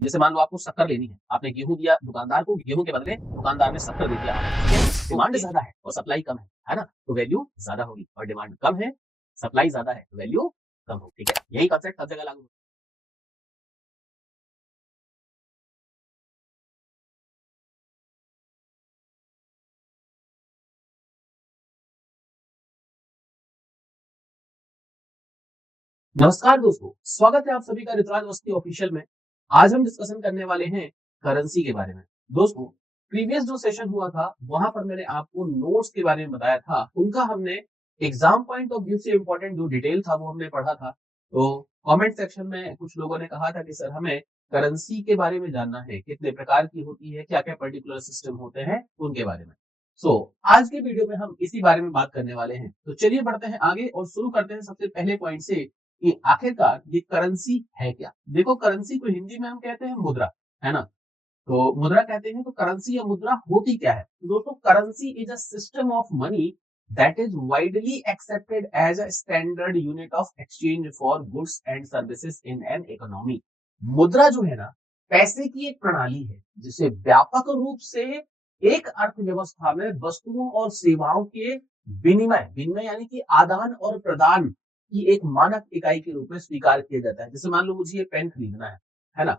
जैसे मान लो आपको शक्कर लेनी है, आपने गेहूं दिया दुकानदार को, गेहूं के बदले दुकानदार ने शक्कर दे दिया आपको, ठीक है? डिमांड ज्यादा है और सप्लाई कम है ना? तो वैल्यू ज्यादा होगी, और डिमांड कम है, सप्लाई ज्यादा है, तो वैल्यू कम होगी, ठीक है? यही कॉन्सेप्ट सब जगह लागू होगा। नमस्कार दोस्तों, स्वागत है आप सभी का ऋतुराज अवस्थी ऑफिशियल में। आज हम डिस्कशन करने वाले हैं करेंसी के बारे में। दोस्तों, प्रीवियस जो सेशन हुआ था वहां पर मैंने आपको नोट्स के बारे में बताया था, उनका हमने एग्जाम पॉइंट ऑफ व्यू से इंपॉर्टेंट जो डिटेल था वो हमने पढ़ा था। तो कमेंट सेक्शन में कुछ लोगों ने कहा था कि सर हमें करेंसी के बारे में जानना है, कितने प्रकार की होती है, क्या क्या पर्टिकुलर सिस्टम होते हैं उनके बारे में। सो आज के वीडियो में हम इसी बारे में बात करने वाले हैं। तो चलिए बढ़ते हैं आगे और शुरू करते हैं सबसे पहले पॉइंट से कि आखिरकार ये करेंसी है क्या। देखो, करेंसी को हिंदी में हम कहते हैं मुद्रा, है ना? तो मुद्रा कहते हैं, तो करेंसी या मुद्रा होती क्या है? तो दोस्तों, currency is a system of money that is widely accepted as a standard unit of exchange for goods and services in an economy. मुद्रा जो है ना, पैसे की एक प्रणाली है जिसे व्यापक रूप से एक अर्थव्यवस्था में वस्तुओं और सेवाओं के विनिमय विनिमय यानी कि आदान और प्रदान की एक मानक इकाई के रूप में स्वीकार किया जाता है। जैसे मान लो मुझे ये पेन खरीदना है ना?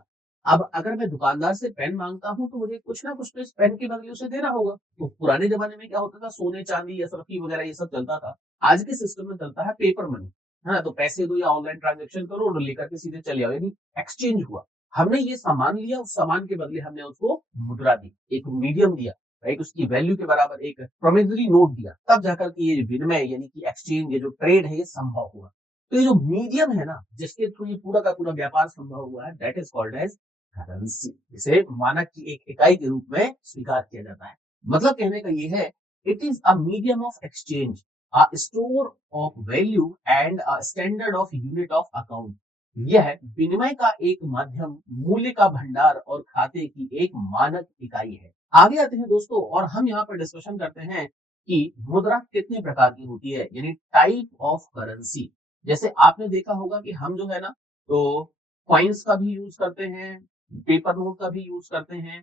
अब अगर मैं दुकानदार से पेन मांगता हूँ तो मुझे कुछ ना कुछ तो इस पेन के बदले उसे देना होगा। तो पुराने जमाने में क्या होता था, सोने चांदी SRF वगैरह ये सब चलता था। आज के सिस्टम में चलता है पेपर मनी, है ना? तो पैसे दो या ऑनलाइन ट्रांजेक्शन करो और लेकर के सीधे चले आओ, यानी एक्सचेंज हुआ। हमने ये सामान लिया, उस सामान के बदले हमने उसको मुद्रा दी, एक मीडियम दिया, राइट? उसकी वैल्यू के बराबर एक प्रोमिसरी नोट दिया, तब जाकर के ये विनिमय यानी कि एक्सचेंज, ये जो ट्रेड है, ये संभव हुआ। तो ये जो मीडियम है ना, जिसके थ्रू ये पूरा का पूरा व्यापार संभव हुआ है, that is called as currency. इसे मानक की एक इकाई के रूप में स्वीकार किया जाता है। मतलब कहने का ये है, it is a medium of exchange, a store of value and a standard of unit of account. यह विनिमय का एक माध्यम, मूल्य का भंडार और खाते की एक मानक इकाई है। आगे आते हैं दोस्तों, और हम यहाँ पर डिस्कशन करते हैं कि मुद्रा कितने प्रकार की होती है, यानी टाइप ऑफ करेंसी। जैसे आपने देखा होगा कि हम जो है ना, तो कॉइन्स का भी यूज करते हैं, पेपर नोट का भी यूज करते हैं।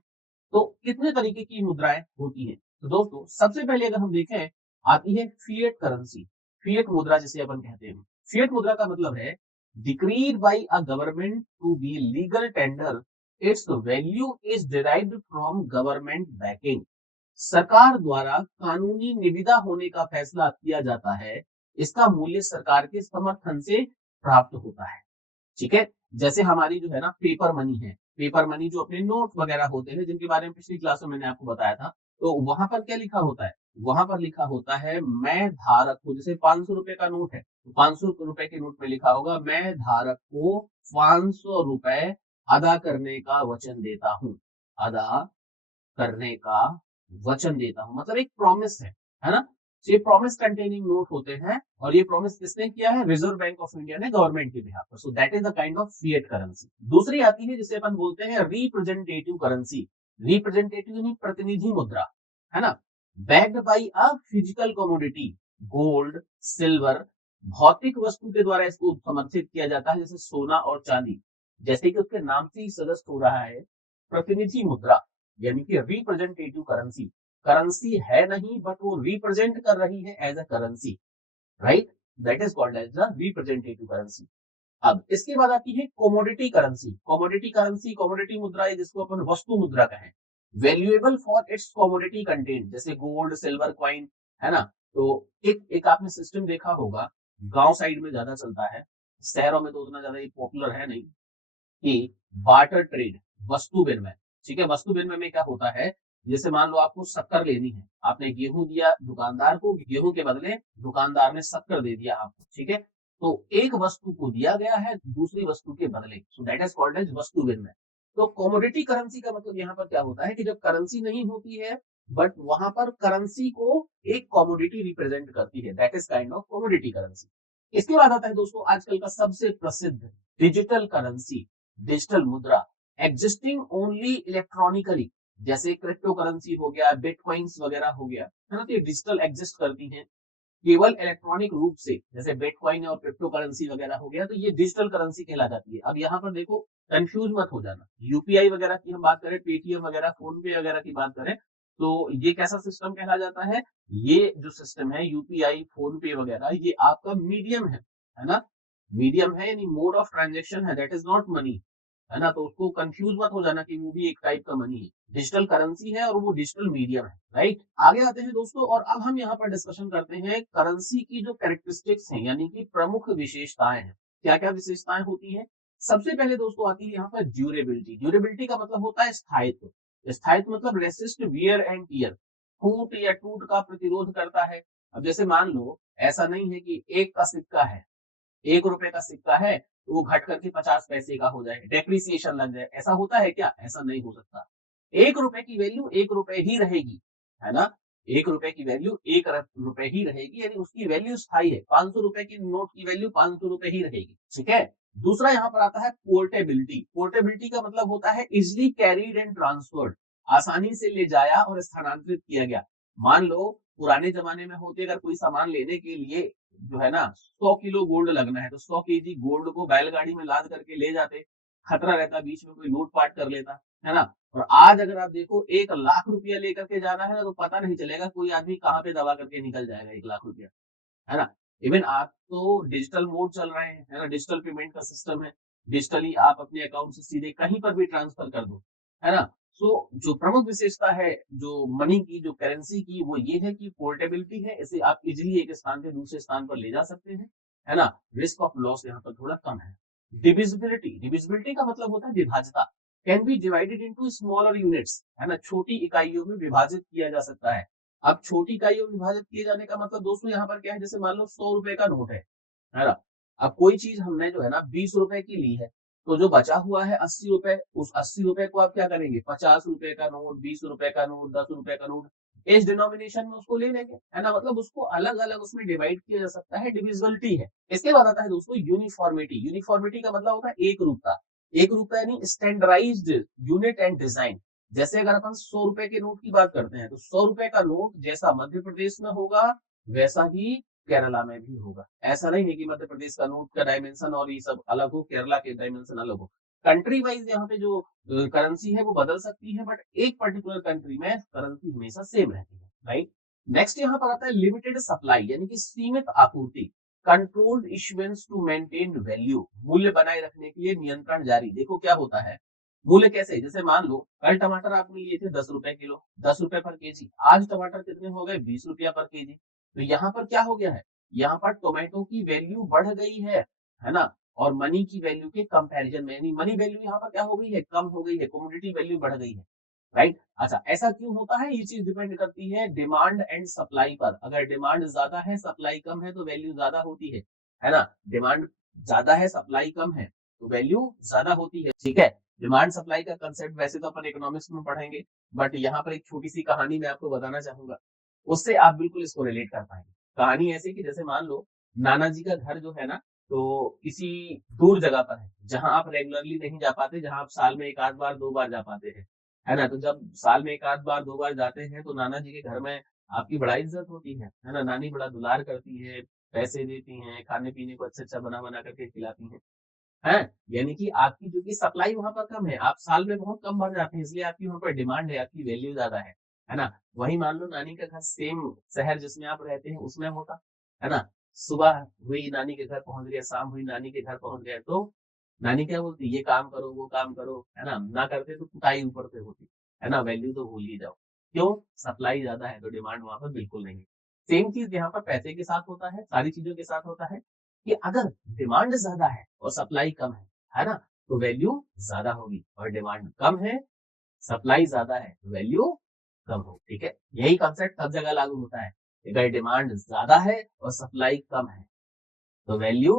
तो कितने तरीके की मुद्राएं होती हैं? तो दोस्तों, सबसे पहले अगर हम देखें, आती है फिएट करेंसी, फिएट मुद्रा जिसे अपन कहते हैं। फिएट मुद्रा का मतलब है decreed by a government to be legal tender, its value is derived from government backing. सरकार द्वारा कानूनी निविदा होने का फैसला किया जाता है, इसका मूल्य सरकार के समर्थन से प्राप्त होता है, ठीक है? जैसे हमारी जो है ना पेपर मनी है, पेपर मनी जो अपने नोट वगैरह होते हैं, जिनके बारे में पिछली क्लास में मैंने आपको बताया था, तो वहां पर क्या लिखा होता है? वहां पर लिखा होता है मैं धारक को, जैसे 500 रुपए का नोट है, तो 500 रुपए के नोट में लिखा होगा मैं धारक को 500 रुपए अदा करने का वचन देता हूँ, अदा करने का वचन देता हूं, मतलब एक प्रॉमिस है ना? तो ये प्रॉमिस कंटेनिंग नोट होते हैं, और ये प्रॉमिस किसने किया है? रिजर्व बैंक ऑफ इंडिया ने गवर्नमेंट के बिहाफ पर। सो that is the kind of fiat currency. दूसरी आती है जिसे अपन बोलते हैं रिप्रेजेंटेटिव करेंसी। रिप्रेजेंटेटिव यानी प्रतिनिधि मुद्रा, है ना? Backed by a physical commodity, gold, silver, भौतिक वस्तु के द्वारा इसको समर्थित किया जाता है, जैसे सोना और चांदी। जैसे कि उसके नाम से ही सदस्य हो रहा है, प्रतिनिधि मुद्रा यानी कि रिप्रेजेंटेटिव करेंसी। करेंसी है नहीं, बट वो रिप्रेजेंट कर रही है as a currency, right? That is called as the representative currency. अब इसके बाद आती है commodity currency. Commodity currency, commodity मुद्रा है जिसको अपन वस्तु मुद्रा कहें, valuable for its commodity content, जैसे गोल्ड, सिल्वर कॉइन, है ना? तो एक आपने सिस्टम देखा होगा, गांव साइड में ज्यादा चलता है, शहरों में तो उतना ज्यादा पॉपुलर है नहीं, कि बार्टर ट्रेड, वस्तु विनिमय। ठीक है, वस्तु विनिमय में क्या होता है? जैसे मान लो आपको शक्कर लेनी है, आपने गेहूं दिया दुकानदार को, गेहूं के बदले दुकानदार ने शक्कर दे दिया आपको, ठीक है? तो एक वस्तु को दिया गया है दूसरी वस्तु के बदले, so that is called as वस्तु विनिमय। तो कमोडिटी करेंसी का मतलब यहाँ पर क्या होता है कि जब करेंसी नहीं होती है, बट वहां पर करेंसी को एक कमोडिटी रिप्रेजेंट करती है, that is kind of commodity currency. इसके बाद आता है दोस्तों आजकल का सबसे प्रसिद्ध डिजिटल करेंसी, डिजिटल मुद्रा, एग्जिस्टिंग ओनली इलेक्ट्रॉनिकली, जैसे क्रिप्टो करेंसी हो गया, बिटकॉइंस वगैरह हो गया, है ना? तो ये डिजिटल एग्जिस्ट करती हैं केवल इलेक्ट्रॉनिक रूप से, जैसे बिटकॉइन और क्रिप्टो करेंसी वगैरह हो गया, तो ये डिजिटल करेंसी कहला जाती है। अब यहाँ पर देखो, कंफ्यूज मत हो जाना। यूपीआई वगैरह की हम बात करें, पेटीएम वगैरह, फोन पे वगैरह की बात करें, तो ये कैसा सिस्टम कहला जाता है? ये जो सिस्टम है यूपीआई, फोन पे वगैरह, ये आपका मीडियम है ना? मीडियम है यानी मोड ऑफ ट्रांजेक्शन है, दैट इज नॉट मनी, है ना? तो उसको कंफ्यूज मत हो जाना कि वो भी एक टाइप का मनी है। डिजिटल करेंसी है और वो डिजिटल मीडियम है, राइट? आगे आते हैं दोस्तों, और अब हम यहाँ पर डिस्कशन करते हैं करेंसी की जो कैरेक्टरिस्टिक्स हैं, यानी कि प्रमुख विशेषताएं हैं। क्या क्या विशेषताएं होती हैं? सबसे पहले दोस्तों आती है यहाँ पर ड्यूरेबिलिटी। ड्यूरेबिलिटी का मतलब होता है स्थायित्व। स्थायित्व मतलब रेसिस्ट वियर एंड टियर, फूट या टूट का प्रतिरोध करता है। अब जैसे मान लो, ऐसा नहीं है कि एक का सिक्का है, 1 रुपए का सिक्का है, तो वो घट करके 50 पैसे का हो जाए, डेप्रिसिएशन लग जाए, ऐसा होता है क्या? ऐसा नहीं हो सकता। 1 रुपए की वैल्यू 1 रुपए ही रहेगी, है ना? 1 रुपए की वैल्यू 1 रुपए ही रहेगी, यानी उसकी वैल्यू स्थायी है। 500 रुपए की नोट की वैल्यू 500 रुपए ही रहेगी, ठीक है? दूसरा यहाँ पर आता है पोर्टेबिलिटी। पोर्टेबिलिटी का मतलब होता है इजिली कैरीड एंड ट्रांसफर्ड, आसानी से ले जाया और स्थानांतरित किया गया। मान लो पुराने जमाने में होते, अगर कोई सामान लेने के लिए जो है ना 100 किलो गोल्ड लगना है, तो 100 केजी गोल्ड को बैलगाड़ी में लाद करके ले जाते, खतरा रहता बीच में कोई लूटपाट कर लेता, है ना? और आज अगर आप देखो 1 लाख रुपया लेकर के जाना है ना, तो पता नहीं चलेगा कोई आदमी कहाँ पे दबा करके निकल जाएगा 1 लाख रुपया, है ना? इवन आप तो डिजिटल मोड चल रहे हैं, है ना? डिजिटल पेमेंट का सिस्टम है, डिजिटली आप अपने अकाउंट से सीधे कहीं पर भी ट्रांसफर कर दो, है ना? सो जो प्रमुख विशेषता है जो मनी की, जो करेंसी की, वो ये है कि पोर्टेबिलिटी है, इसे आप इजिली एक स्थान से दूसरे स्थान पर ले जा सकते हैं, है ना? रिस्क ऑफ लॉस यहाँ पर थोड़ा कम है। डिविजिबिलिटी, डिविजिबिलिटी का मतलब होता है विभाज्यता। Can be divided into smaller units, है ना? छोटी इकाइयों में विभाजित किया जा सकता है। अब छोटी इकाइयों में विभाजित किए जाने का मतलब दोस्तों यहाँ पर क्या है? जैसे मान लो 100 रुपए का नोट है ना? अब कोई चीज हमने जो है ना 20 रुपए की ली है, तो जो बचा हुआ है 80 रुपए, उस 80 रुपए को आप क्या करेंगे? 50 रुपए का नोट, 20 रुपए का नोट, 10 रुपए का नोट, इस डिनोमिनेशन में उसको ले लेंगे, है ना? मतलब उसको अलग अलग उसमें डिवाइड किया जा सकता है, डिविजिबिलिटी है। इसके बाद आता है दोस्तों यूनिफॉर्मिटी। यूनिफॉर्मिटी का मतलब होता है एक रूपता। एक रूपता यानी स्टैंडर्डाइज्ड यूनिट एंड डिजाइन। जैसे अगर अपन 100 रुपए के नोट की बात करते हैं, तो 100 रुपए का नोट जैसा मध्य प्रदेश में होगा, वैसा ही केरला में भी होगा। ऐसा नहीं है कि मध्य प्रदेश का नोट का डायमेंशन और ये सब अलग हो, केरला के डायमेंशन अलग हो। कंट्री वाइज यहाँ पे जो करेंसी है वो बदल सकती है, बट एक पर्टिकुलर कंट्री में करेंसी हमेशा सेम रहती है, राइट? नेक्स्ट यहाँ पर आता है लिमिटेड सप्लाई, यानी कि सीमित आपूर्ति। Controlled issuance to maintain value, मूल्य बनाए रखने के लिए नियंत्रण जारी। देखो क्या होता है, मूल्य कैसे? जैसे मान लो कल टमाटर आपने लिए थे 10 रुपए किलो, 10 रुपए पर केजी, आज टमाटर कितने हो गए? 20 रुपया पर केजी। तो यहाँ पर क्या हो गया है? यहाँ पर टोमेटो की वैल्यू बढ़ गई है ना? और मनी की वैल्यू के कंपैरिजन में, यानी मनी वैल्यू यहाँ पर क्या हो गई है? कम हो गई है, कमोडिटी वैल्यू बढ़ गई है, राइट? अच्छा, ऐसा क्यों होता है? ये चीज डिपेंड करती है डिमांड एंड सप्लाई पर। अगर डिमांड ज्यादा है, सप्लाई कम है, तो वैल्यू ज्यादा होती है ना? डिमांड ज्यादा है, सप्लाई कम है, तो वैल्यू ज्यादा होती है, ठीक है? डिमांड सप्लाई का कंसेप्ट वैसे तो अपन इकोनॉमिक्स में पढ़ेंगे, बट यहाँ पर एक छोटी सी कहानी मैं आपको बताना चाहूंगा, उससे आप बिल्कुल इसको रिलेट कर पाएंगे। कहानी ऐसी कि जैसे मान लो नाना जी का घर जो है ना, तो किसी दूर जगह पर है, जहां आप रेगुलरली नहीं जा पाते, जहां आप साल में एक आध बार दो बार जा पाते हैं, है ना? तो जब साल में एक आध बार दो बार जाते हैं, तो नाना जी के घर में आपकी बड़ा इज्जत होती है ना? नानी बड़ा दुलार करती है, पैसे देती हैं, खाने पीने को अच्छा अच्छा बना बना करके खिलाती हैं, हैं? यानी कि आपकी जो कि सप्लाई वहाँ पर कम है, आप साल में बहुत कम भर जाते हैं, इसलिए आपकी वहाँ पर डिमांड है, आपकी वैल्यू ज़्यादा है ना? वहीं मान लो नानी का घर सेम शहर जिसमें आप रहते हैं उसमें होता, है ना? सुबह हुई नानी के घर पहुँच गए, शाम हुई नानी के घर पहुँच गए, तो नानी क्या बोलती? ये काम करो, वो काम करो, है ना? ना करते तो कुटाई ऊपर से होती, है ना? वैल्यू तो भूल ही जाओ। क्यों? सप्लाई ज़्यादा है, तो डिमांड वहाँ पर बिल्कुल नहीं है। सेम चीज़ यहाँ पर पैसे के साथ होता है, सारी चीज़ों के साथ होता है कि अगर डिमांड ज़्यादा है और सप्लाई कम है ना? तो वैल्यू ज़्यादा होगी, और डिमांड कम है, सप्लाई ज़्यादा है, तो वैल्यू कम होगी, ठीक है? यही कांसेप्ट सब जगह लागू होता है। अगर डिमांड ज़्यादा है और सप्लाई कम है, तो वैल्यू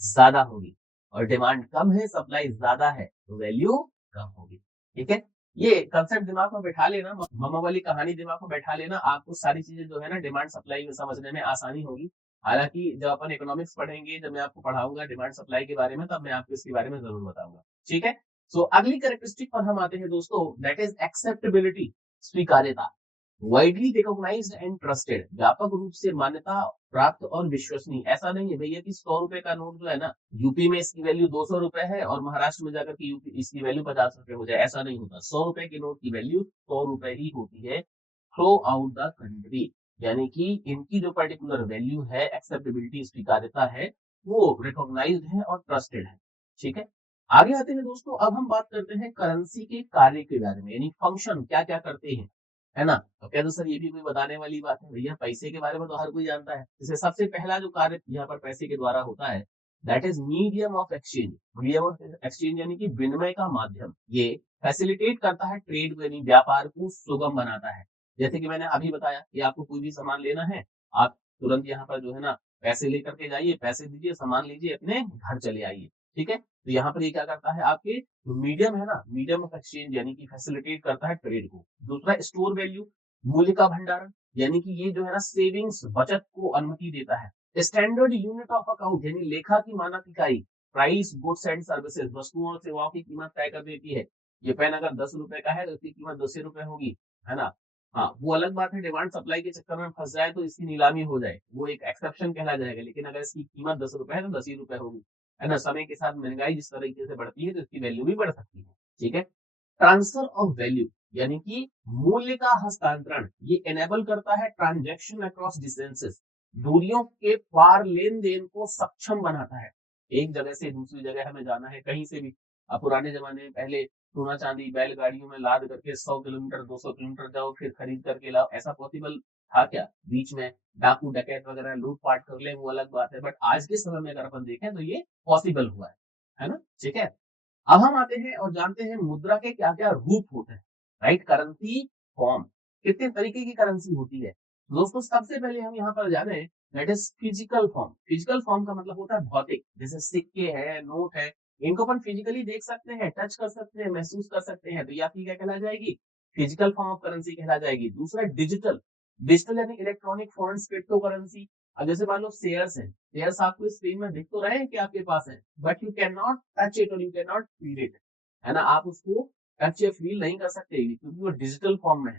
ज़्यादा होगी, और डिमांड कम है, सप्लाई ज़्यादा है, तो वैल्यू कम होगी, ठीक है? ये कांसेप्ट दिमाग में बैठा लेना, मामा वाली कहानी दिमाग में बैठा लेना, आपको सारी चीजें जो है ना डिमांड सप्लाई में समझने में आसानी होगी। हालांकि जब अपन इकोनॉमिक्स पढ़ेंगे, जब मैं आपको पढ़ाऊंगा डिमांड सप्लाई के बारे में, तब मैं आपको इसके बारे में जरूर बताऊंगा, ठीक है? सो अगली कैरेक्टरिस्टिक पर हम आते हैं दोस्तों, दैट इज एक्सेप्टेबिलिटी, स्वीकार्यता। वाइडली रिकॉग्नाइज्ड एंड ट्रस्टेड, व्यापक रूप से मान्यता प्राप्त और विश्वसनीय। ऐसा नहीं है भैया कि 100 रुपए का नोट जो है ना, यूपी में इसकी वैल्यू 200 रुपए है और महाराष्ट्र में जाकर के यूपी इसकी वैल्यू 50 रुपए हो जाए, ऐसा नहीं होता। 100 रुपए के नोट की वैल्यू 100 रुपए ही होती है थ्रू आउट द कंट्री। यानी कि इनकी जो पर्टिकुलर वैल्यू है, एक्सेप्टेबिलिटी, स्वीकार्यता है, वो रिकॉग्नाइज्ड है और ट्रस्टेड है। ठीक है, आगे आते हैं दोस्तों। अब हम बात करते हैं करेंसी के कार्य के बारे में, यानी फंक्शन क्या क्या करते हैं, है ना। तो क्या तो सर ये भी कोई बताने वाली बात है, भैया पैसे के बारे में तो हर कोई जानता है। जैसे सबसे पहला जो कार्य यहाँ पर पैसे के द्वारा होता है, that is medium of exchange. Medium of exchange यानी कि विनिमय का माध्यम। ये फैसिलिटेट करता है ट्रेड को, यानी व्यापार को सुगम बनाता है। जैसे कि मैंने अभी बताया कि आपको कोई भी सामान लेना है, आप तुरंत यहाँ पर जो है ना पैसे लेकर के जाइए, पैसे दीजिए, सामान लीजिए, अपने घर चले आइए। ठीक है, तो यहाँ पर ये क्या करता है, आपके जो मीडियम है ना, मीडियम ऑफ एक्सचेंज यानी कि फैसिलिटेट करता है ट्रेड को। दूसरा स्टोर वैल्यू, मूल्य का भंडारण, यानी कि ये जो है ना सेविंग्स, बचत को अनुमति देता है। स्टैंडर्ड यूनिट ऑफ अकाउंट, यानी लेखा की मानक इकाई। प्राइस गुड्स एंड सर्विसेज, वस्तुओं और सेवाओं की कीमत तय कर देती है। ये पेन अगर 10 रुपए का है तो इसकी कीमत 10 रुपए होगी, है ना। हाँ, वो अलग बात है, डिमांड सप्लाई के चक्कर में फंस जाए तो इसकी नीलामी हो जाए, वो एक एक्सेप्शन कहला जाएगा। लेकिन अगर इसकी कीमत 10 रुपए है तो 10 ही रुपए होगी, है ना। समय के साथ महंगाई जिस तरीके से बढ़ती है तो इसकी वैल्यू भी बढ़ सकती है। ठीक है, ट्रांसफर ऑफ वैल्यू, यानी कि मूल्य का हस्तांतरण, ये एनेबल करता है ट्रांजैक्शन अक्रॉस डिस्टेंसेस, दूरियों के पार लेन देन को सक्षम बनाता है। एक जगह से दूसरी जगह हमें जाना है, कहीं से भी। अब पुराने जमाने में पहले सोना चांदी बैलगाड़ियों में लाद करके 100 किलोमीटर 200 किलोमीटर जाओ फिर खरीद करके लाओ, ऐसा पॉसिबल था क्या? बीच में डाकू डकैत वगैरह लूटपाट कर ले, वो अलग बात है, बट आज के समय में अगर अपन देखें तो ये पॉसिबल हुआ है ना। ठीक है, अब हम आते हैं और जानते हैं मुद्रा के क्या क्या रूप होते हैं। राइट, करेंसी फॉर्म, कितने तरीके की करेंसी होती है दोस्तों। सबसे पहले हम यहाँ पर जाने, that is physical form. Physical form का मतलब होता है भौतिक, जैसे सिक्के है, नोट है, इनको अपन फिजिकली देख सकते हैं, टच कर सकते हैं, महसूस कर सकते हैं, तो ये आपकी क्या कहला जाएगी, फिजिकल फॉर्म ऑफ करेंसी कहला जाएगी। दूसरा डिजिटल, डिजिटल यानी इलेक्ट्रॉनिक फंड्स, क्रिप्टो करेंसी। अब जैसे मान लो शेयर्स हैं, शेयर्स आपको स्क्रीन में दिख तो रहे हैं कि आपके पास है, but you can not touch it और you can not feel it, है ना। आप उसको टच या फील नहीं कर सकते क्योंकि वो डिजिटल फॉर्म में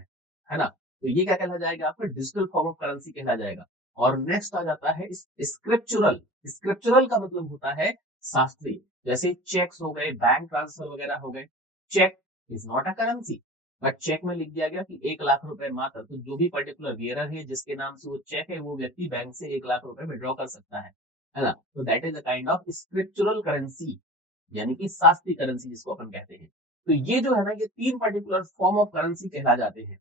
है ना। तो ये क्या कहला जाएगा, आपका डिजिटल फॉर्म ऑफ करेंसी कहला जाएगा। और नेक्स्ट आ जाता है स्क्रिप्चुरल। स्क्रिप्चुरल का मतलब होता है शास्त्रीय, जैसे चेक्स हो गए, बैंक ट्रांसफर वगैरह हो गए। Cheque is not a currency, but cheque में लिख दिया गया कि 1 लाख रुपए मात्र, तो जो भी पर्टिकुलर बियरर है जिसके नाम से वो चेक है, वो व्यक्ति बैंक से 1 लाख रुपए विड्रॉ कर सकता है ना। तो that is a kind of scriptural currency, यानी कि शास्त्रीय करेंसी जिसको अपन कहते हैं। तो ये जो है ना, ये तीन पर्टिकुलर फॉर्म ऑफ करेंसी कहला जाते हैं।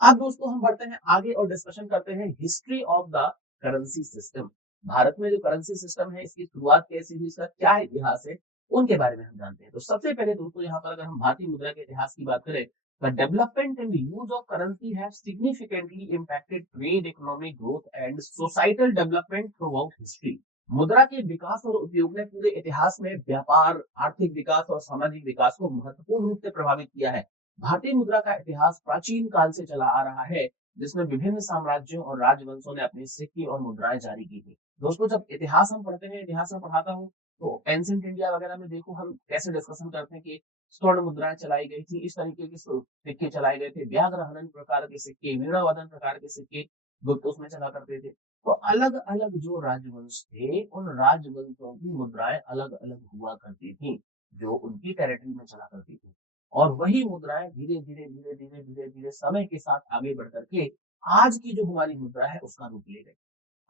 अब दोस्तों हम बढ़ते हैं आगे और डिस्कशन करते हैं history of the currency system. Bharat में जो करेंसी सिस्टम है, इसकी शुरुआत कैसी हुई, इसका क्या इतिहास है, उनके बारे में हम जानते हैं। तो सबसे पहले दोस्तों यहाँ पर अगर हम भारतीय मुद्रा के इतिहास की बात करें, the development and use of currency have significantly impacted trade, economic growth and societal development through out history. मुद्रा के विकास और उपयोग ने पूरे इतिहास में व्यापार, आर्थिक विकास और सामाजिक विकास को महत्वपूर्ण रूप से प्रभावित किया है। भारतीय मुद्रा का इतिहास प्राचीन काल से चला आ रहा है, जिसमें विभिन्न साम्राज्यों और राजवंशों ने अपने सिक्के और मुद्राएं जारी की थी। दोस्तों जब इतिहास हम पढ़ते हैं, इतिहास में पढ़ाता हूँ, तो एंशिएंट इंडिया वगैरह में देखो हम कैसे डिस्कशन करते हैं कि स्वर्ण मुद्राएं चलाई गई थी, इस तरीके के सिक्के चलाए गए थे, व्याघ्र प्रकार के सिक्के, वीणावदन प्रकार के सिक्के गुप्त उसमें चला करते थे। तो अलग अलग जो राजवंश थे, उन राजवंशों की मुद्राएं अलग अलग हुआ करती थी, जो उनकी टेरिटरी में चला करती थी। और वही मुद्राएं धीरे धीरे धीरे धीरे धीरे धीरे समय के साथ आगे बढ़ करके आज की जो हमारी मुद्रा है उसका रूप ले गई।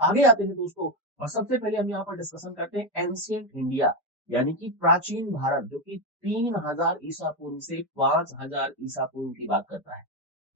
आगे आते हैं दोस्तों, और सबसे पहले हम यहाँ पर डिस्कशन करते हैं एंशिएंट इंडिया, यानी कि प्राचीन भारत, जो कि 3000 ईसा पूर्व से 5000 ईसा पूर्व की बात करता है,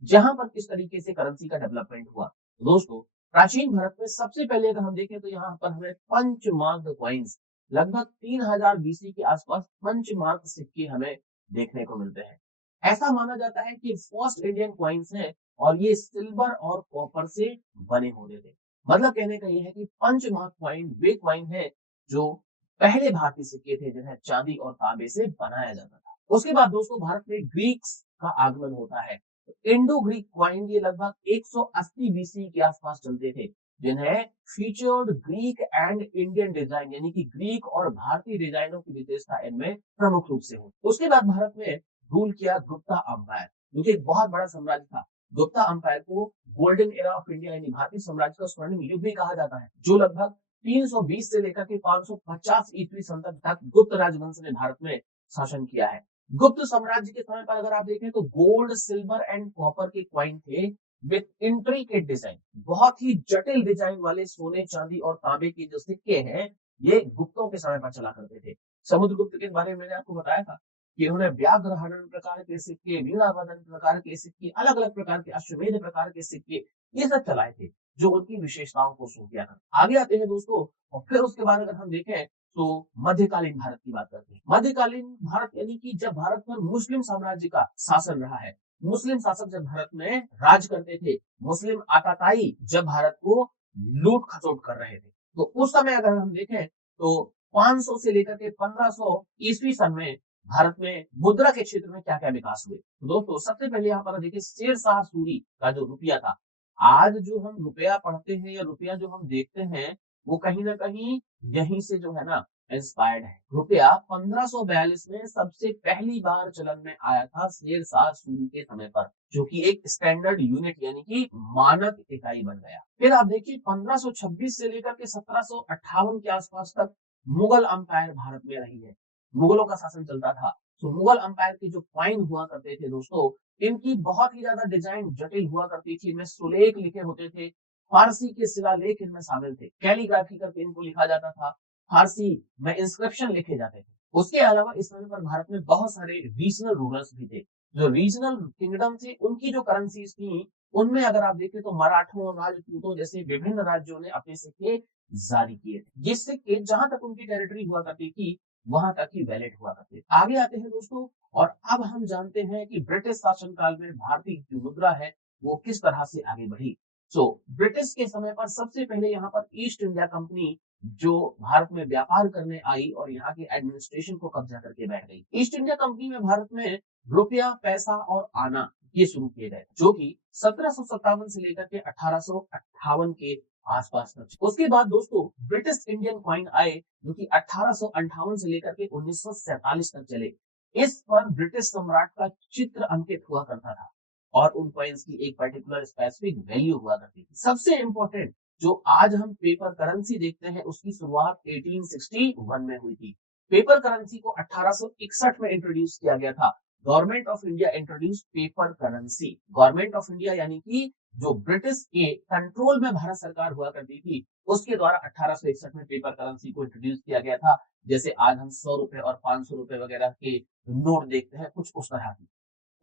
जहां पर किस तरीके से करेंसी का डेवलपमेंट हुआ। तो दोस्तों प्राचीन भारत में सबसे पहले अगर हम देखें तो यहाँ पर हमें पंचमार्क कॉइन्स, लगभग 3000 बीसी के आसपास पंचमार्क सिक्के हमें देखने को मिलते हैं। ऐसा माना जाता है कि फर्स्ट इंडियन कॉइन्स हैं और ये सिल्वर और कॉपर से बने होते थे। मतलब कहने का ये है कि पंचमार्क कॉइन वे कॉइन है जो पहले भारतीय सिक्के थे जिन्हें चांदी और तांबे से बनाया जाता था। उसके बाद दोस्तों भारत में ग्रीक्स का आगमन होता है। इंडो ग्रीक कॉइन ये लगभग 180 बीसी के आसपास चलते थे, जिन्हें featured Greek and Indian design, यानी कि ग्रीक और भारतीय डिजाइनों की विशेषता इनमें प्रमुख रूप से हुई। उसके बाद भारत में रूल किया गुप्ता अंपायर, जो कि एक बहुत बड़ा साम्राज्य था। गुप्ता अंपायर को गोल्डन एरा ऑफ इंडिया यानी भारतीय साम्राज्य का स्वर्णिम युग भी कहा जाता है, जो लगभग 320 से लेकर के 550 ईस्वी सन तक गुप्त राजवंश ने भारत में शासन किया है। गुप्त साम्राज्य के समय पर अगर आप देखें तो गोल्ड, सिल्वर एंड कॉपर के कॉइन थे विथ इंट्रिकेट डिजाइन, बहुत ही जटिल डिजाइन वाले सोने, चांदी और तांबे के जो सिक्के हैं, ये गुप्तों के समय पर चला करते थे। समुद्रगुप्त के बारे में मैंने आपको बताया था कि उन्होंने व्याघ्र हनन प्रकार के सिक्के, वीणावदन प्रकार के सिक्के, अलग अलग प्रकार के अश्वमेध प्रकार के सिक्के, ये सब चलाए थे, जो उनकी विशेषताओं को शो किया था। आगे आते हैं दोस्तों, और फिर उसके बाद अगर हम देखें तो मध्यकालीन भारत की बात करते हैं। मध्यकालीन भारत यानी कि जब भारत पर मुस्लिम साम्राज्य का शासन रहा है, मुस्लिम शासक जब भारत में राज करते थे, मुस्लिम आताताई जब भारत को लूट खसोट कर रहे थे, तो उस समय अगर हम देखें तो 500 से लेकर के 1500 ईस्वी सन में भारत में मुद्रा के क्षेत्र में क्या क्या विकास हुए। तो दोस्तों सबसे पहले यहाँ पर देखिए शेर शाह सूरी का जो रुपया था, आज जो हम रुपया पढ़ते हैं या रुपया जो हम देखते हैं, वो कहीं ना कहीं यहीं से जो है ना इंस्पायर्ड है। रुपया 1542 में सबसे पहली बार चलन में आया था शेर शाह सूरी के समय पर, जो कि एक स्टैंडर्ड यूनिट यानी कि मानक इकाई बन गया। फिर आप देखिए 1526 से लेकर के 1758 के आसपास तक मुगल अंपायर भारत में रही है, मुगलों का शासन चलता था। तो मुगल अंपायर के जो कॉइन हुआ करते थे दोस्तों, इनकी बहुत ही ज्यादा डिजाइन जटिल हुआ करती थी, इनमें सुलेख लिखे होते थे, फारसी के शिलालेख इनमें शामिल थे, कैलीग्राफी करके इनको लिखा जाता था, फारसी में इंस्क्रिप्शन लिखे जाते थे। उसके अलावा इस समय पर भारत में बहुत सारे रीजनल रूलर्स भी थे, जो रीजनल किंगडम थे, उनकी जो करेंसीज थी, उनमें अगर आप देखें तो मराठों, राजपूतों जैसे विभिन्न राज्यों ने अपने सिक्के जारी किए थे। ये सिक्के जहां तक उनकी टेरिटरी हुआ करती थी, वहां तक ही वैलिड हुआ करते थे। आगे आते हैं दोस्तों, और अब हम जानते हैं कि ब्रिटिश शासनकाल में भारतीय जो मुद्रा है वो किस तरह से आगे बढ़ी। सो ब्रिटिश के समय पर सबसे पहले यहाँ पर ईस्ट इंडिया कंपनी जो भारत में व्यापार करने आई और यहाँ के एडमिनिस्ट्रेशन को कब्जा करके बैठ गई। ईस्ट इंडिया कंपनी में भारत में रुपया, पैसा और आना ये शुरू किए गए, जो कि 1757 से लेकर के 1858 के आसपास तक। उसके बाद दोस्तों ब्रिटिश इंडियन कॉइन आए, जो कि 1858 से लेकर के 1947 तक चले। इस पर ब्रिटिश सम्राट का चित्र अंकित हुआ करता था और उन कॉइन्स की एक पर्टिकुलर स्पेसिफिक वैल्यू हुआ करती थी। सबसे इंपॉर्टेंट जो आज हम पेपर करेंसी देखते हैं, उसकी शुरुआत 1861 में हुई थी। पेपर करेंसी को 1861 में इंट्रोड्यूस किया गया था। Government of India introduce paper currency. Government of India यानी कि जो ब्रिटिश के कंट्रोल में भारत सरकार हुआ करती थी, उसके द्वारा 1861 में पेपर करेंसी को इंट्रोड्यूस किया गया था। जैसे आज हम 100 रुपए और 500 रुपए वगैरह के नोट देखते हैं, कुछ उस तरह की।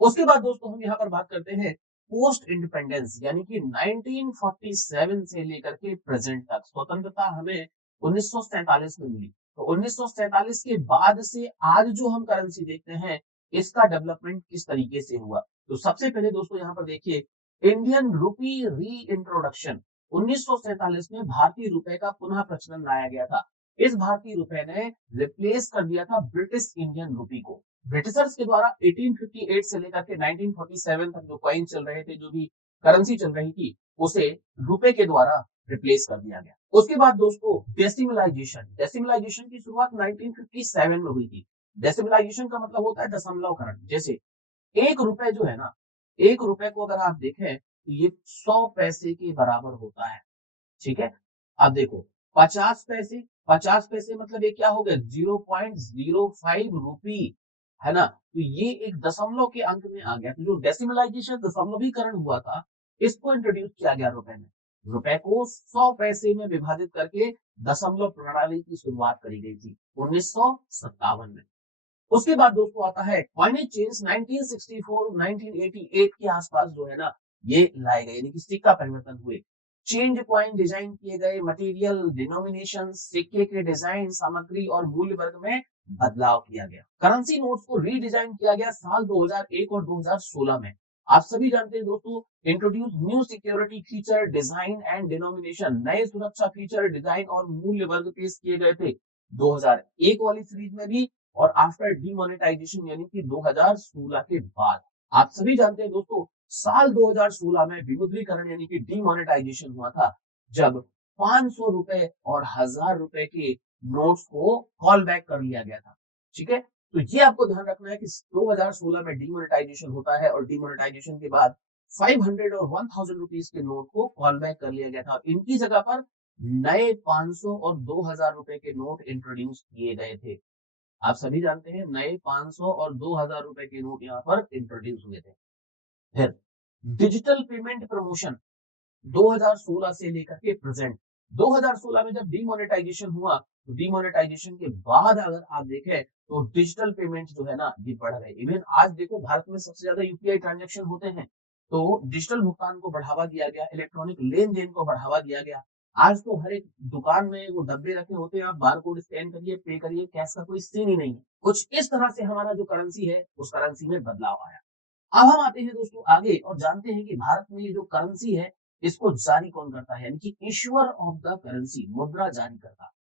उसके बाद दोस्तों हम यहाँ पर बात करते हैं पोस्ट इंडिपेंडेंस यानी कि 1947 से लेकर के प्रेजेंट तक। स्वतंत्रता हमें 1947 में मिली, तो 1947 के बाद से आज जो हम करेंसी देखते हैं, इसका डेवलपमेंट किस तरीके से हुआ। तो सबसे पहले दोस्तों यहाँ पर देखिए इंडियन रूपी री इंट्रोडक्शन। 1947 में भारतीय रुपए का पुनः प्रचलन लाया गया था। इस भारतीय रुपए ने रिप्लेस कर दिया था ब्रिटिश इंडियन रूपी को। ब्रिटिशर्स के द्वारा 1858 से लेकर के 1947 तक जो कॉइन चल रहे थे, जो भी करेंसी चल रही थी, उसे रुपए के द्वारा रिप्लेस कर दिया गया। उसके बाद दोस्तों डेसिमलाइजेशन। डेसिमलाइजेशन की शुरुआत 1957 में हुई थी। डेसिमलाइजेशन का मतलब होता है दशमलवकरण। जैसे एक रुपए जो है ना, एक रुपए को अगर आप देखें तो ये 100 पैसे के बराबर होता है। ठीक है, अब देखो 50 पैसे, 50 पैसे मतलब ये क्या हो गया, 0.05 रुपी, है ना। तो ये एक दशमलव के अंक में आ गया। तो जो डेसिमलाइजेशन दशमलवीकरण हुआ था, इसको इंट्रोड्यूस किया गया रुपए में। रुपए को 100 पैसे में विभाजित करके दशमलव प्रणाली की शुरुआत करी गई थी 1957 में। उसके बाद दोस्तों आता है कॉइनेज चेंज। 1964 1988 के आसपास जो है ना, ये लाए गए, यानी कि सिक्का परिवर्तन हुए। चेंज कॉइन डिजाइन किए गए, मटेरियल, डिनोमिनेशन, सिक्के के डिजाइन, सामग्री और मूल्य वर्ग में बदलाव किया गया। करेंसी नोट्स को रीडिजाइन किया गया साल 2001 और 2016 में। आप सभी जानते हैं दोस्तों, introduce new security feature, design and denomination. नए सुरक्षा फीचर, डिजाइन और मूल्य वर्ग पेश किए गए थे 2001 वाली सीरीज में भी और आफ्टर डीमोनेटाइजेशन यानी कि 2016 के बाद। आप सभी जानते हैं दोस्तों, साल 2016 में विमुद्रीकरण यानी कि डीमोनेटाइजेशन हुआ था, जब 500 रुपए और 1000 रुपए के नोट्स को कॉल बैक कर लिया गया था। ठीक है, तो ये आपको ध्यान रखना है कि 2016 में डीमोनेटाइजेशन होता है और डीमोनेटाइजेशन के बाद 500 और 1000 रुपीज के नोट को कॉल बैक कर लिया गया था। इनकी जगह पर नए 500 और 2000 रुपए के नोट इंट्रोड्यूस किए गए थे। आप सभी जानते हैं नए 500 और 2000 रुपए के नोट यहाँ पर इंट्रोड्यूस हुए थे। फिर डिजिटल पेमेंट प्रमोशन 2016 से लेकर के प्रेजेंट 2016 में जब डीमोनेटाइजेशन हुआ तो डीमोनेटाइजेशन के बाद अगर आप देखें तो डिजिटल पेमेंट जो है ना ये बढ़ रहे। इवन आज देखो भारत में सबसे ज्यादा यूपीआई ट्रांजैक्शन होते हैं, तो डिजिटल भुगतान को बढ़ावा दिया गया, इलेक्ट्रॉनिक लेन देन को बढ़ावा दिया गया। आज तो हर एक दुकान में वो डब्बे रखे होते हैं, आप बार कोड स्कैन करिए, पे करिए, कैश का कोई सीन ही नहीं है। कुछ इस तरह से हमारा जो करेंसी है उस करेंसी में बदलाव आया। अब हम आते हैं दोस्तों आगे और जानते हैं कि भारत में ये जो करेंसी है इसको जारी कौन करता है, यानी कि इश्यूअर ऑफ द करेंसी, मुद्रा जारी करता।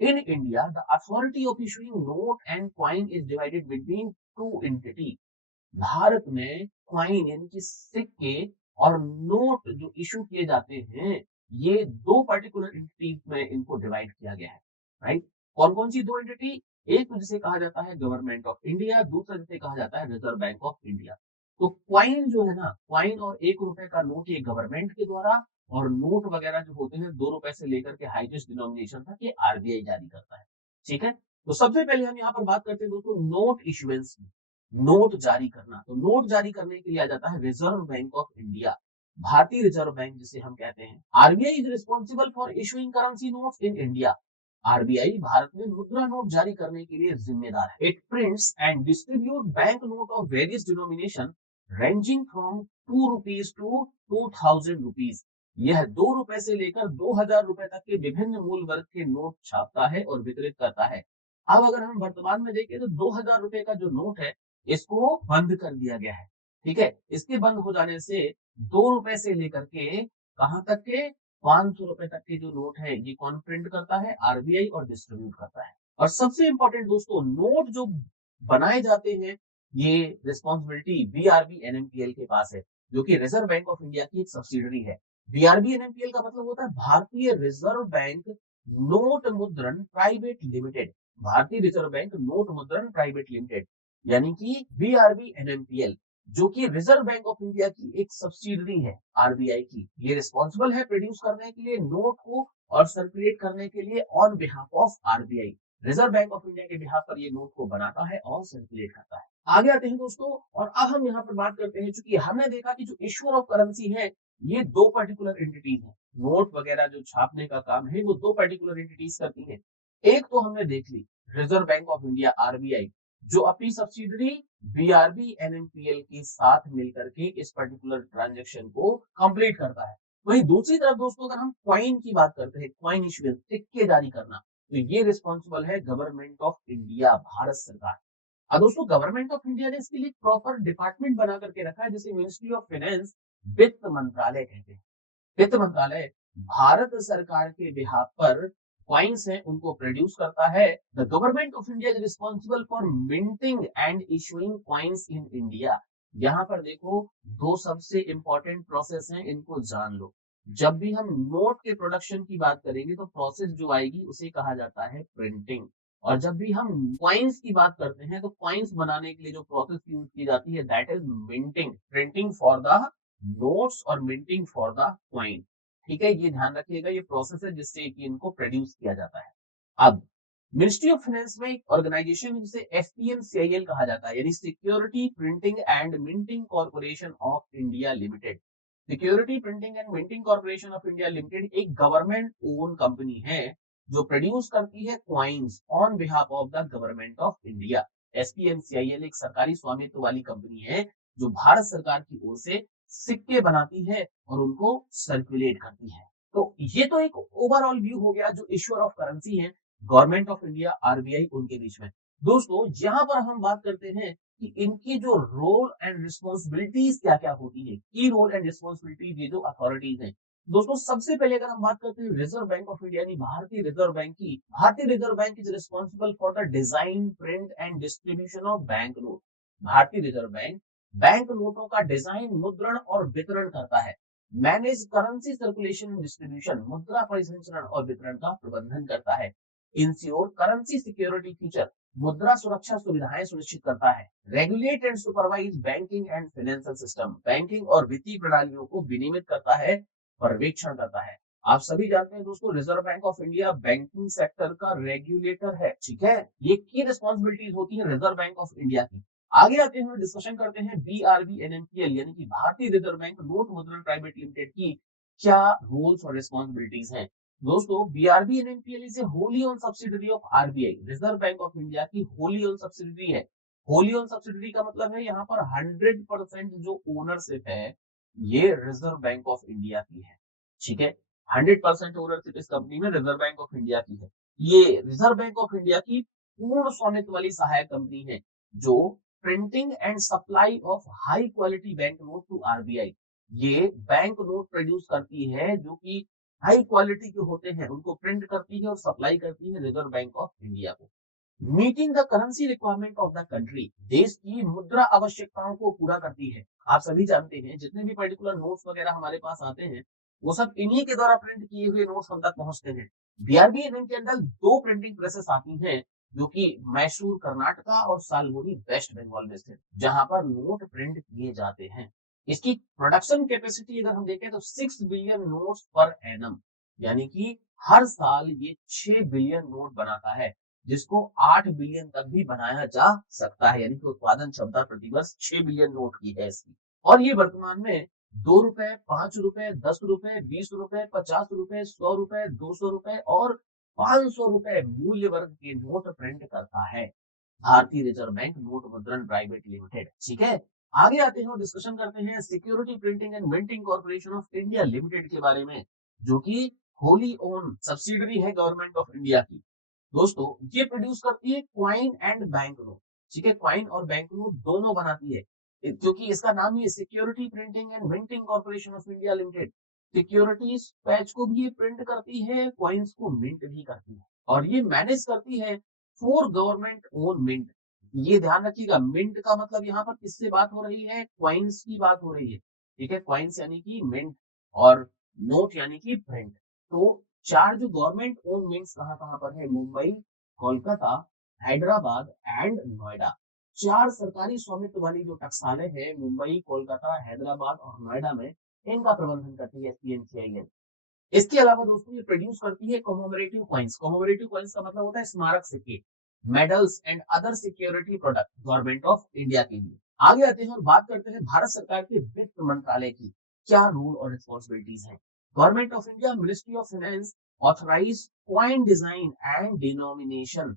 In India the authority of issuing note and coin is divided between two entity. Bharat में कॉइन यानी कि सिक्के और नोट जो इशू किए जाते हैं ये दो पर्टिकुलर एंटिटीज में इनको डिवाइड किया गया है, राइट। कौन कौन सी दो एंटिटी? एक तो जिसे कहा जाता है गवर्नमेंट ऑफ इंडिया, दूसरा जिसे कहा जाता है रिजर्व बैंक ऑफ इंडिया। तो क्वाइन जो है ना, क्वाइन और 1 रुपए का नोट ये गवर्नमेंट के द्वारा, और नोट वगैरह जो होते हैं 2 रुपए से लेकर के हाईएस्ट डिनोमिनेशन तक ये आरबीआई जारी करता है, ठीक है। तो सबसे पहले हम यहाँ पर बात करते हैं दोस्तों नोट इशुएंस की। नोट जारी करना, तो नोट जारी करने के लिए आ जाता है रिजर्व बैंक ऑफ इंडिया, भारतीय रिजर्व बैंक जिसे हम कहते हैं। RBI is responsible for issuing currency notes in India. RBI भारत में मुद्रा नोट जारी करने के लिए जिम्मेदार है। It prints and distribute bank note of various denomination ranging from 2 rupees to 2000 rupees. यह 2 रुपए से लेकर 2000 रुपए तक के विभिन्न मूल वर्ग के नोट छापता है और वितरित करता है। अब अगर हम वर्तमान में देखें तो 2000 रुपए का जो नोट है इसको बंद कर दिया गया है, ठीक है। इसके बंद हो जाने से 2 रुपए से लेकर के कहां तक के 500 रुपए तक के जो नोट है ये कौन प्रिंट करता है? आरबीआई, और डिस्ट्रीब्यूट करता है। और सबसे इंपॉर्टेंट दोस्तों, नोट जो बनाए जाते हैं ये रिस्पॉन्सिबिलिटी बीआरबी एनएमपीएल के पास है, जो कि रिजर्व बैंक ऑफ इंडिया की एक सब्सिडरी है। बीआरबी एनएमपीएल का मतलब होता है भारतीय Reserve Bank Note Mudran Private limited. भारतीय Reserve Bank Note Mudran Private limited यानी कि बीआरबी एनएमपीएल, जो कि रिजर्व बैंक ऑफ इंडिया की एक सब्सिडरी है आरबीआई की। ये रिस्पॉन्सिबल है प्रोड्यूस करने के लिए नोट को और सर्कुलेट करने के लिए on behalf of RBI. Reserve Bank of India के बिहाफ पर ये नोट को बनाता है और सर्कुलेट करता है। आगे आते हैं दोस्तों, और अब हम यहाँ पर बात करते हैं, चूंकि हमने देखा कि जो इश्यूअर ऑफ करेंसी है ये दो पर्टिकुलर एंटिटीज है, नोट वगैरह जो छापने का काम है वो दो पर्टिकुलर एंटिटीज करती है। एक तो हमने देख ली Reserve Bank of India RBI, जो अपनी सब्सिडरी बीआरबी एनएमपीएल के साथ मिलकर के इस पर्टिकुलर ट्रांजेक्शन को कंप्लीट करता है। वहीं दूसरी तरफ दोस्तों अगर हम क्वाइन की बात करते हैं, क्वाइन इशुएंस, सिक्के जारी करना, तो ये रिस्पॉन्सिबल है गवर्नमेंट ऑफ इंडिया, भारत सरकार। अब दोस्तों गवर्नमेंट ऑफ इंडिया ने इसके लिए प्रॉपर डिपार्टमेंट बना करके रखा है, जिसे मिनिस्ट्री ऑफ फाइनेंस, वित्त मंत्रालय कहते हैं। वित्त मंत्रालय भारत सरकार के बिहाफ पर कॉइन्स हैं उनको प्रोड्यूस करता है। The government of India is responsible for minting and issuing coins in India. यहाँ पर देखो दो सबसे इंपॉर्टेंट प्रोसेस हैं, इनको जान लो। जब भी हम नोट के प्रोडक्शन की बात करेंगे तो प्रोसेस जो आएगी उसे कहा जाता है प्रिंटिंग, और जब भी हम कॉइन्स की बात करते हैं तो कॉइन्स बनाने के लिए जो प्रोसेस यूज की जाती है that is minting. Printing for the notes और मिंटिंग फॉर द कॉइन, ठीक है। ये ध्यान रखिएगा, ये प्रोसेस है जिससे कि इनको प्रोड्यूस किया जाता है। अब मिनिस्ट्री ऑफ फाइनेंस में एक ऑर्गेनाइजेशन है जिसे एफपीएमसीआईएल कहा जाता है, यानी Security Printing and Minting Corporation of India Limited. Security Printing and Minting Corporation of India Limited एक गवर्नमेंट ओन कंपनी है जो प्रोड्यूस करती है coins on behalf of the government of India. SPMCIL एक सरकारी स्वामित्व वाली कंपनी है जो भारत सरकार की ओर से सिक्के बनाती है और उनको सर्कुलेट करती है। तो ये तो एक ओवरऑल व्यू हो गया जो इश्यूअर ऑफ करेंसी है, गवर्नमेंट ऑफ इंडिया, आरबीआई, उनके बीच में। दोस्तों यहाँ पर हम बात करते हैं कि इनकी जो रोल एंड रिस्पॉन्सिबिलिटीज क्या क्या होती है, की रोल एंड रिस्पॉन्सिबिलिटीज ये जो अथॉरिटीज हैं। दोस्तों सबसे पहले अगर हम बात करते हैं रिजर्व बैंक ऑफ इंडिया यानी भारतीय रिजर्व बैंक की, भारतीय Reserve bank is responsible for the design, print and distribution of bank note. भारतीय रिजर्व बैंक बैंक नोटों का डिजाइन, मुद्रण और वितरण करता है। मैनेज करेंसी सर्कुलेशन डिस्ट्रीब्यूशन, मुद्रा परिसंचरण और वितरण का प्रबंधन करता है। इंश्योर करेंसी सिक्योरिटी फीचर, मुद्रा सुरक्षा सुविधाएं सुनिश्चित करता है। Regulate and supervise banking and financial system, banking और वित्तीय प्रणालियों को विनियमित करता है, पर्यवेक्षण करता है। आप सभी जानते हैं दोस्तों, reserve Bank of India banking sector का रेगुलेटर है, ठीक है। ये की रिस्पॉन्सिबिलिटीज होती है रिजर्व बैंक ऑफ इंडिया की। आगे आते हैं, डिस्कशन करते हैं बीआरबी एनएमपीएल यानी कि Bharatiya Reserve Bank Note Mudran Private Limited की क्या रूल्स और रिस्पॉन्सिबिलिटीज हैं। दोस्तों, BRB NMPL is a wholly own subsidiary of RBI, Reserve Bank of India की होली ओन सब्सिडरी है। होली ओन सब्सिडरी का मतलब है यहाँ पर 100% जो ओनरशिप है ये रिजर्व बैंक ऑफ इंडिया की है, ठीक है। 100% ओनरशिप इस कंपनी में रिजर्व बैंक ऑफ इंडिया की है। ये रिजर्व बैंक ऑफ इंडिया की पूर्ण स्वामित्व वाली सहायक कंपनी है जो printing and supply of high quality bank note to RBI, ये बैंक नोट प्रोड्यूस करती है जो कि हाई क्वालिटी के होते हैं, उनको प्रिंट करती है और सप्लाई करती है रिजर्व बैंक ऑफ इंडिया को। Meeting the currency requirement of the country, देश की मुद्रा आवश्यकताओं को पूरा करती है। आप सभी जानते हैं जितने भी पर्टिकुलर नोट्स वगैरह हमारे पास आते हैं वो सब इन्हीं के द्वारा प्रिंट किए हुए नोट्स हम तक पहुंचते हैं। बीआरबी के अंदर दो प्रिंटिंग प्रेसेस आती हैं जो कि मैसूर कर्नाटका और सालमोनी वेस्ट बंगाल में स्थित, जहां पर नोट प्रिंट किए जाते हैं। इसकी प्रोडक्शन कैपेसिटी अगर हम देखें तो 6 बिलियन नोट्स पर एनम, यानी कि हर साल ये 6 बिलियन नोट बनाता है, जिसको 8 बिलियन तक भी बनाया जा सकता है, यानी कि उत्पादन क्षमता प्रतिवर्ष 6 बिलियन नोट की है इसकी। और ये वर्तमान में 2 रुपए, 5 रुपए, 10 रुपए, 20 रुपए, 50 रुपए, 100 रुपए, 200 रुपए और 500 रुपए मूल्य वर्ग के नोट प्रिंट करता है भारतीय Reserve Bank Note Mudran Private limited, ठीक है। आगे आते हैं और डिस्कशन करते हैं security Printing and Minting Corporation of India limited के बारे में, जो कि होली ओन सब्सिडरी है गवर्नमेंट ऑफ इंडिया की। दोस्तों, ये प्रोड्यूस करती है क्वाइन एंड बैंक नोट, ठीक है। क्वाइन और बैंक नोट दोनों बनाती है, क्योंकि इसका नाम ही Security Printing and Minting Corporation of India Limited. Securities patch को भी प्रिंट करती है, क्वाइंस को मिंट भी करती है, और ये मैनेज करती है फॉर गवर्नमेंट ओन मिंट। ये ध्यान रखिएगा, मिंट का मतलब यहाँ पर किससे बात हो रही है, क्वाइंस की बात हो रही है, ठीक है। क्वाइंस यानी कि मिंट और नोट यानी कि प्रिंट। तो चार जो गवर्नमेंट ओन मिंट्स कहाँ कहाँ पर है, मुंबई, कोलकाता, हैदराबाद एंड नोएडा। चार सरकारी स्वामित्व वाली जो टकसालें हैं मुंबई, कोलकाता, हैदराबाद और नोएडा में, इनका प्रबंधन करती है एसपीएनसीआईएल। इसके अलावा दोस्तों ये प्रोड्यूस करती है कॉमेमोरेटिव कॉइंस। कॉमेमोरेटिव कॉइंस का मतलब होता है स्मारक सिक्के, medals and other security product government of India के लिए। आगे आते हैं और बात करते हैं भारत सरकार के वित्त मंत्रालय की क्या रूल और रिस्पॉन्सिबिलिटीज हैं। Government of India ministry of finance authorise coin design and denomination,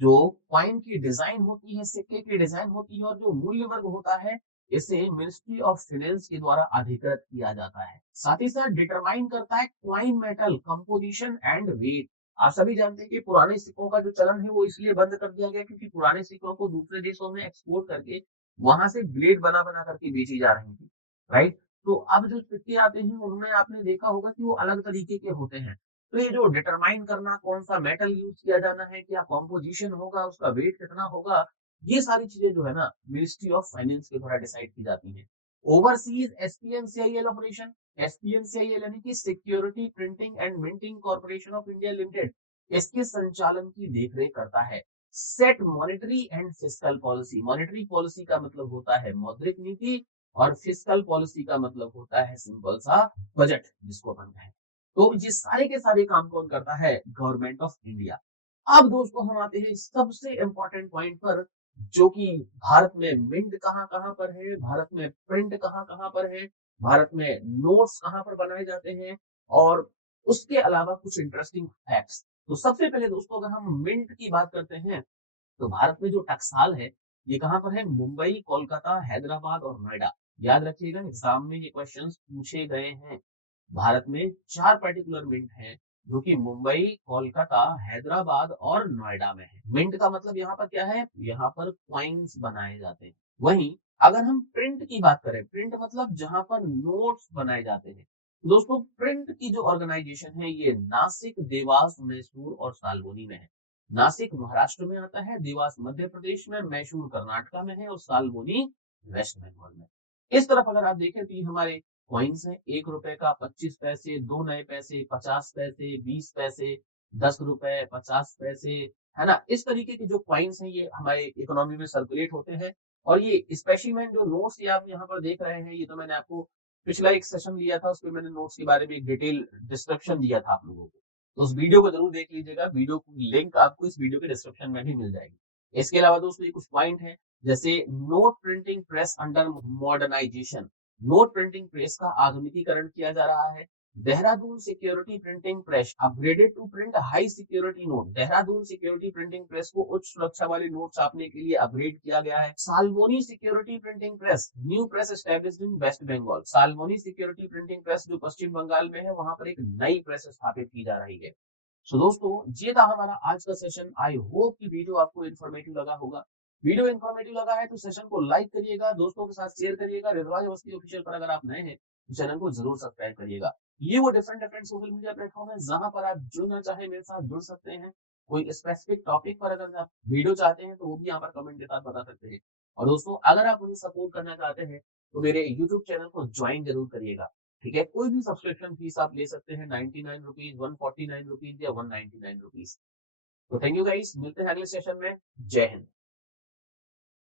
जो क्वाइन की डिजाइन होती है, सिक्के की डिजाइन होती है और जो मूल्य वर्ग होता है, इसे मिनिस्ट्री ऑफ फाइनेंस के द्वारा अधिकृत किया जाता है। साथ ही साथ डिटरमाइन करता है coin metal composition and weight. आप सभी जानते हैं कि पुराने सिक्कों का जो चलन है वो इसलिए बंद कर दिया गया क्योंकि पुराने सिक्कों को दूसरे देशों में एक्सपोर्ट करके वहां से ब्लेड बना बना करके बेची जा रही थी, राइट। तो अब जो सिक्के आते हैं उनमें आपने देखा होगा कि वो अलग तरीके के होते हैं। तो ये जो डिटरमाइन करना कौन सा मेटल यूज किया जाना है, क्या कॉम्पोजिशन होगा, उसका वेट कितना होगा, ये सारी चीजें जो है ना मिनिस्ट्री ऑफ फाइनेंस के द्वारा डिसाइड की जाती है। ओवरसीज एसपीएनसीआईएल ऑपरेशन, एसपीएनसीआईएल यानी कि security Printing and Minting Corporation of India limited, इसके संचालन की देखरेख करता है। Set monetary and fiscal policy, monetary policy का मतलब होता है मौद्रिक नीति और फिस्कल पॉलिसी का मतलब होता है सिंपल सा बजट जिसको अपन कहें। तो ये सारे के सारे काम कौन करता है, गवर्नमेंट ऑफ इंडिया। अब दोस्तों हम आते हैं सबसे इंपॉर्टेंट पॉइंट पर, जो कि भारत में मिंट कहाँ कहाँ पर है, भारत में प्रिंट कहाँ कहाँ पर है, भारत में नोट्स कहाँ पर बनाए जाते हैं, और उसके अलावा कुछ इंटरेस्टिंग फैक्ट्स। तो सबसे पहले दोस्तों अगर हम मिंट की बात करते हैं तो भारत में जो टकसाल है ये कहाँ पर है, मुंबई, कोलकाता, हैदराबाद और नोएडा। याद रखिएगा एग्जाम में ये क्वेश्चंस पूछे गए हैं। भारत में चार पर्टिकुलर मिंट हैं जो कि मुंबई, कोलकाता, हैदराबाद और नोएडा में है। मिंट का मतलब यहाँ पर क्या है, यहाँ पर क्वाइंस बनाए जाते हैं। वहीं अगर हम प्रिंट की बात करें, प्रिंट मतलब जहां पर नोट्स बनाए जाते हैं। दोस्तों प्रिंट की जो ऑर्गेनाइजेशन है ये नासिक, देवास, मैसूर और सालबोनी में है। नासिक महाराष्ट्र में आता है, देवास मध्य प्रदेश में, मैसूर कर्नाटका में है और सालबोनी वेस्ट बंगाल में। इस तरफ अगर आप देखें तो ये हमारे कॉइन्स है, 1 रुपए का, 25 पैसे, 2 नए पैसे, 50 पैसे, 20 पैसे, 10 रुपए, 50 पैसे, है ना? इस तरीके के जो कॉइन्स हैं ये हमारे इकोनॉमी में सर्कुलेट होते हैं और ये स्पेसिमेन जो नोट्स ये आप यहाँ पर देख रहे हैं, ये तो मैंने आपको पिछला एक सेशन लिया था, उसमें मैंने नोट्स के बारे में एक डिटेल डिस्क्रिप्शन दिया था आप लोगों को। तो उस वीडियो को ज़रूर देख लीजिएगा, वीडियो की लिंक आपको इस वीडियो के डिस्क्रिप्शन में भी मिल जाएगी। इसके अलावा दोस्तों ये कुछ पॉइंट हैं, जैसे note printing press under modernisation. Note printing press का आधुनिकीकरण किया जा रहा है। Dehradun security printing press upgraded to print high security note. Dehradun security printing press को उच्च सुरक्षा वाले नोट छापने के लिए अपग्रेड किया गया है। Salboni Security printing Press new press established in West Bengal. Salboni Security printing Press जो पश्चिम बंगाल में है, वहां पर एक नई प्रेस स्थापित की जा रही है। सो दोस्तों, ये था हमारा आज का सेशन। आई होप कि वीडियो आपको इन्फॉर्मेटिव लगा होगा। वीडियो इन्फॉर्मेटिव लगा है तो सेशन को लाइक करिएगा, दोस्तों के साथ शेयर करिएगा। ऋतुराज अवस्थी ऑफिशियल पर अगर आप नए हैं तो चैनल को जरूर सब्सक्राइब करिएगा। ये वो different different social media platform है जहां पर आप जुड़ना चाहे मेरे साथ जुड़ सकते हैं। कोई स्पेसिफिक टॉपिक पर अगर आप वीडियो चाहते हैं तो वो भी यहाँ पर कमेंट के साथ बता सकते हैं। और दोस्तों, अगर आप मुझे सपोर्ट करना चाहते हैं तो मेरे यूट्यूब चैनल को ज्वाइन जरूर करिएगा। ठीक है, कोई भी सब्सक्रिप्शन फीस आप ले सकते हैं, 99 रुपीज, 149 रुपीज या 199 रुपीज। तो थैंक यू गाइस, मिलते हैं अगले सेशन में। जय हिंद।